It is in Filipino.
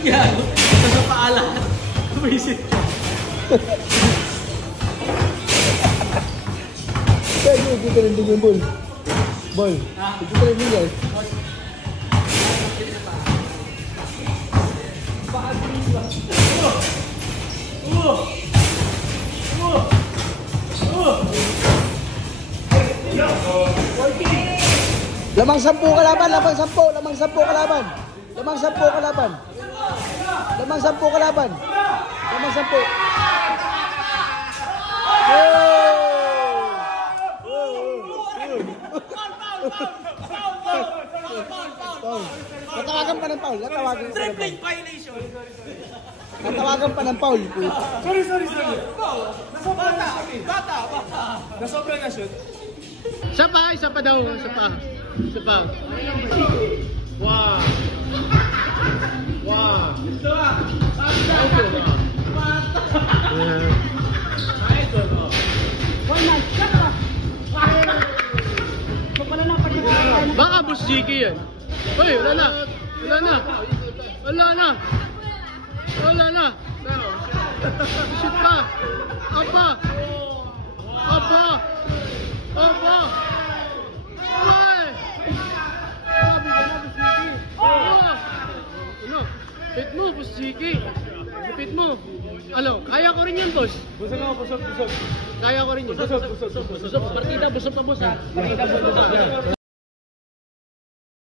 Yan. Sa paala. Tumisip. Kaya hindi ka rin yung ball. Ball. Hindi ka rin guys. Lamang 10 kalaban, lamang 10 kalaban. Lamang 10 kalaban. Lamang 10 kalaban. Lamang 10. Natawagan pa ng foul. Tripling violation. Natawagan pa ng foul. Sorry. Bata. Nasobra na shoot. Isa pa daw. Isa pa. Wow. Ito ah. Baka boss Jiki yan. Hoy, wala na. Shoot pa. Apa. Ay! Pit mo, boss Jiki. Pit mo. Ano, kaya ko rin yan, boss. Busog. Kaya ko rin yan. Busog. Partida, busog pa boss ha. Partida, busog.